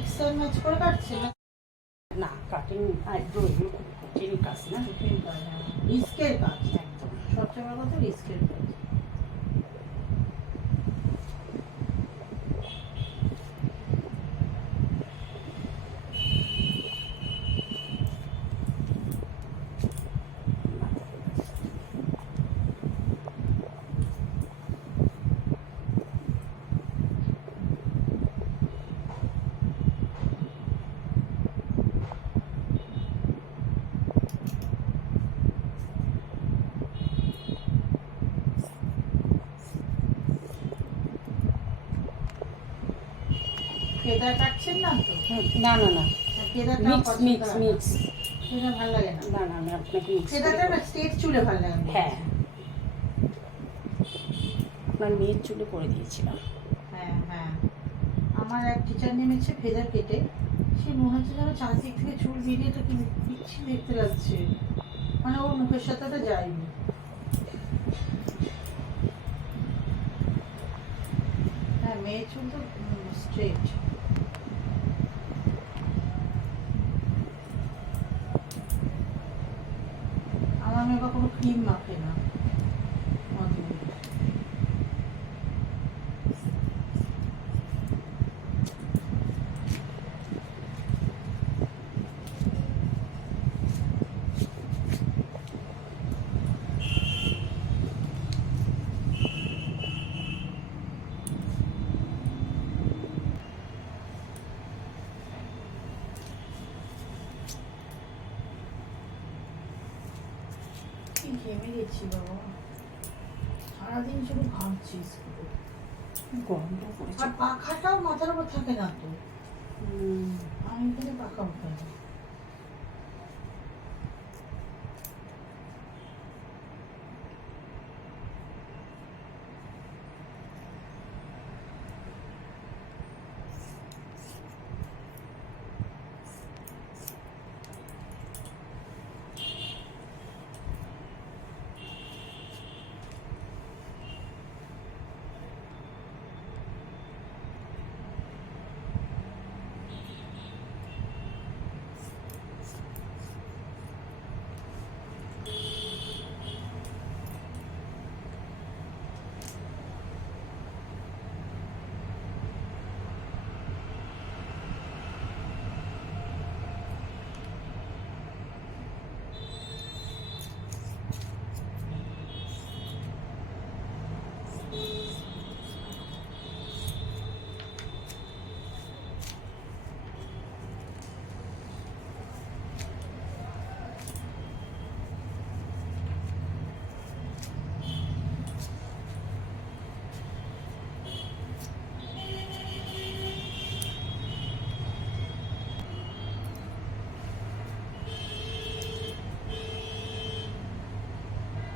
Mixer match করে কাটছে না? না, কাটিং আইব্রো এগুলো খুব কঠিন কাজ না, কঠিন কাজ, রিস্কের কাজ, একদম। সবচেয়ে বড় কথা রিস্কের কাজ। ফেদার কাটছেন না তো? না না না, ফেদারটা মিক্স মিক্স মিক্স। ফেদার ভালো লাগে না। না না, আমি আপনাকে মিক্স ফেদারটা না স্ট্রেট চুলে ভালো লাগে। হ্যাঁ, আপনার মেয়ের চুলে করে দিয়েছিলাম। হ্যাঁ হ্যাঁ, আমার এক টিচার নেমেছে ফেদার কেটে, সে মনে হচ্ছে যেন চারদিক থেকে চুল বেরিয়ে তো কি পিচ্ছি দেখতে লাগছে, মানে ওর মুখের সাথে ওটা যায়নি। হ্যাঁ, মেয়ের চুল তো স্ট্রেট। আমার মেয়ে বা কোনো ক্রিম মাখে না। ঘেমে গেছি বাবা, সারাদিন শুধু ঘামছিস। গরমটা পড়েছে। আর পাখাটাও মাথার উপর থাকে না তো, আমি এখানে পাখা উঠাই না।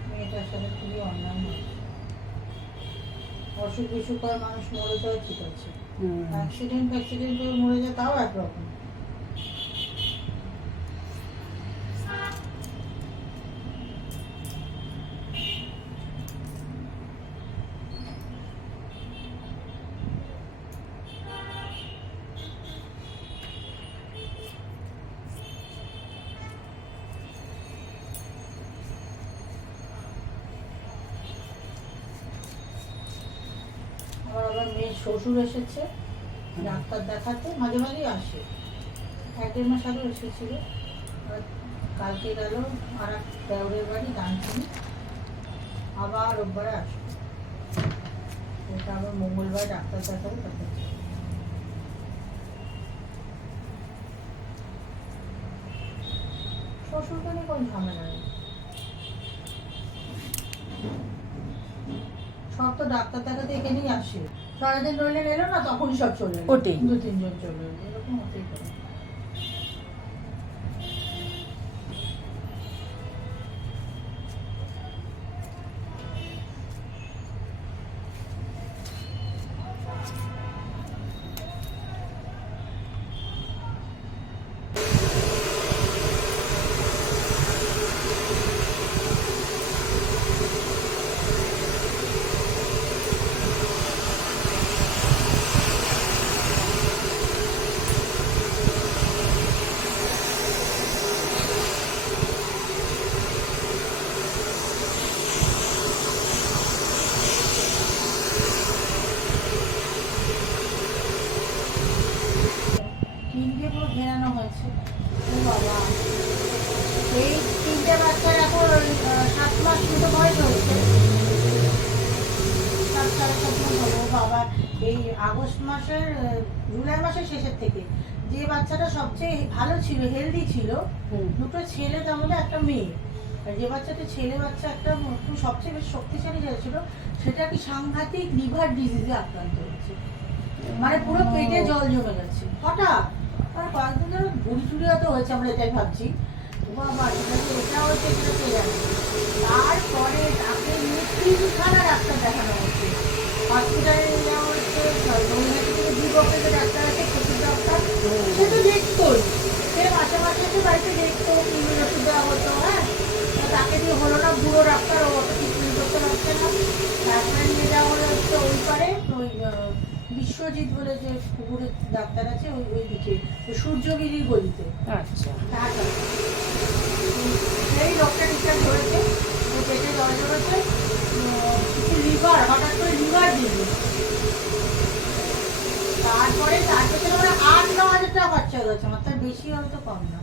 মেয়েটার সাথে খুবই অন্যায় হয়েছে। অসুখ বিসুখ করে মানুষ মরে যায় ঠিক আছে, অ্যাক্সিডেন্ট করে মরে যায় তাও একরকম। আবার মেয়ের শ্বশুর এসেছে ডাক্তার দেখাতে, মাঝে মাঝেই আসে, 1-1.5 মাস আগে এসেছিল। কালকে গেল আর এক দেওরের বাড়ি ডানকুনি, আবার রোববারে আসবে। ওটা আবার মঙ্গলবার ডাক্তার দেখাবে, তারপর শ্বশুরকে নিয়ে কোনো ঝামেলা নেই। সব তো ডাক্তার দেখাতে এখানেই আসে, সারাদিন রইলে এলো না, তখনই সব চলে এলো, ওটাই 2-3 জন চলে এলো, এরকম হতেই পারে। দিয়ে পুরো ঘেরানো হয়েছে। ও বাবা, এই 3টে বাচ্চার এখন 7 মাস মতো বয়স হয়েছে, 7 সাড়ে 7 মাস হলো। ও বাবা, এই আগস্ট মাসের জুলাই মাসের শেষের থেকে যে বাচ্চাটা সবচেয়ে ভালো ছিল, হেলদি ছিল, দুটো ছেলে তার মধ্যে একটা মেয়ে, আর যে বাচ্চাটা ছেলে বাচ্চা একটা একটু সবচেয়ে বেশি শক্তিশালী ছিল, সেটা কি সাংঘাতিক লিভার ডিজিজে আক্রান্ত হয়েছে, মানে পুরো পেটে জল জমে গেছে হঠাৎ। আর কয়েকদিন ধরে ভুড়ি টুড়ি হয়তো হয়েছে, আমরা এটাই ভাবছি। বাবা, সেটা যে এটা হচ্ছে সেটা কে জানে। তারপরে তাকে নিয়ে 3খানা ডাক্তার দেখানো হচ্ছে, হসপিটালে নিয়ে যাওয়া হচ্ছে, নৈহাটি থেকে দিবকে যে ডাক্তার আছে, প্রচুর ডাক্তার, সে তো দেখতোই, সে মাসে মাসে এসে বাড়িতে দেখতো, কিডনির ওষুধ দেওয়া হতো। হ্যাঁ, তাকে দিয়ে হলো না, বুড়ো ডাক্তার, ও অত ট্রিটমেন্ট করতে পারছে না। তারপরে নিয়ে যাওয়া হলো হচ্ছে ওই পারে, ওই বিশ্বজিৎ বলে যে পুকুরের ডাক্তার আছে, ওই ওই দিকে সূর্যগিরির গলিতে। আচ্ছা, সেই লোকটা ঠিকঠাক ধরেছে, ওই পেটে জল জমেছে, কিছু লিভার, হঠাৎ করে লিভার দিল। তারপরে তার পেছনে আমরা 8-9 হাজার টাকা খরচা হয়ে গেছে আমার, তার বেশি হয়তো কম না।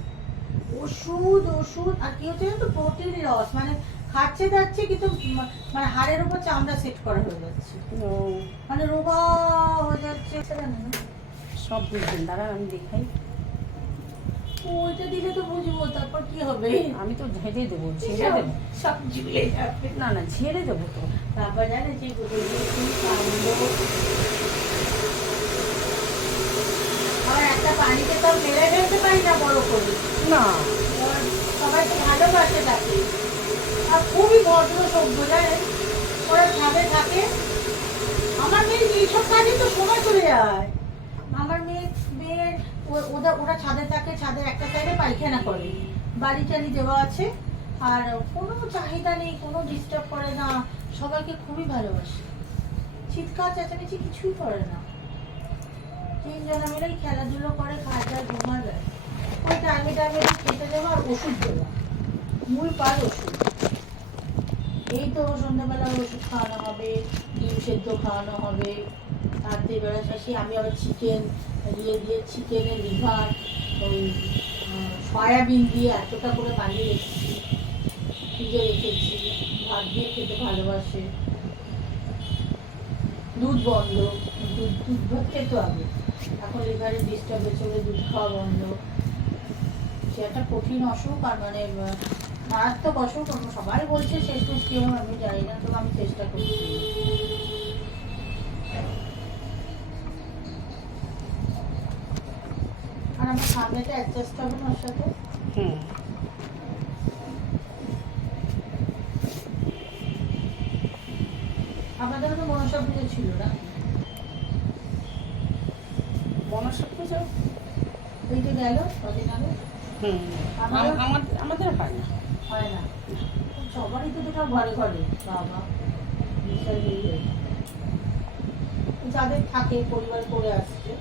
ওষুধ ওষুধ, আর কি হচ্ছে জানো তো, প্রোটিন লস, মানে খাচ্ছে যাচ্ছে কিন্তু মানে হাড়ের উপর চামড়া সেট করা হয়ে যাচ্ছে, মানে রোগা হয়ে যাচ্ছে। সব বুঝবেন, দাঁড়া আমি দেখাই। ওইটা দিলে তো বুঝবো, তারপর কি হবে? আমি তো ঝেড়ে দেবো, ঝেড়ে দেবো, সব ঝুলে যাবে। না না ঝেড়ে দেবো তো। তারপর জানে যে আবার একটা পানিতে তো মেরে ফেলতে পারি না বড় করে, না সবাই তো ভালোবাসে তাকে, আর খুবই ভদ্র সভ্য জানেন, ওরা ছাদে থাকে। আমার মেয়ের এইসব কাজে তো সময় চলে যায়। আমার মেয়ের ওরা ছাদে থাকে, ছাদের একটা সাইডে পায়খানা করে, বাড়ি টাড়ি দেওয়া আছে, আর কোনো চাহিদা নেই, কোনো ডিস্টার্ব করে না, সবাইকে খুবই ভালোবাসে, চিৎকার চেঁচামেচি কিছুই করে না। 3 জনা মিলেই খেলাধুলো করে, খাওয়া যায়, ঘুমা যায়। ওই টাইমে টাইমে খেতে দেওয়া আর ওষুধ দেওয়া, মূল কাজ ওষুধ। এই তো সন্ধ্যাবেলা ওষুধ খাওয়ানো হবে, ডিম সেদ্ধ খাওয়ানো হবে, রাত্রিবেলা শেষে আমি আবার চিকেন দিয়ে চিকেনের লিভার, ওই সয়াবিন দিয়ে এতটা করে বানিয়ে রেখেছি, ফ্রিজে রেখেছি, ভাত দিয়ে খেতে ভালোবাসে। দুধ বন্ধ, দুধ ভাত খেতে হবে, এখন লিভারের ডিস্টার্ব হয়েছে বলে দুধ খাওয়া বন্ধ। সে একটা কঠিন অসুখ, আর মানে মারাত্মক অসুখ, সবাই বলছে শেষ শেষ কি হবে আমি জানি না, তবে আমি চেষ্টা করছি। আর আমার সামনেটা অ্যাডজাস্ট হবে না ওর সাথে। আমাদের তো মনসা পুজো ছিল না, মনসা পুজো এই যে গেল কদিন আগে। আমাদের হয় না, হয় না, সবারই তো দুটো ঘরে ঘরে। বাবা, বিশাল যাদের থাকে পরিবার করে আসছে,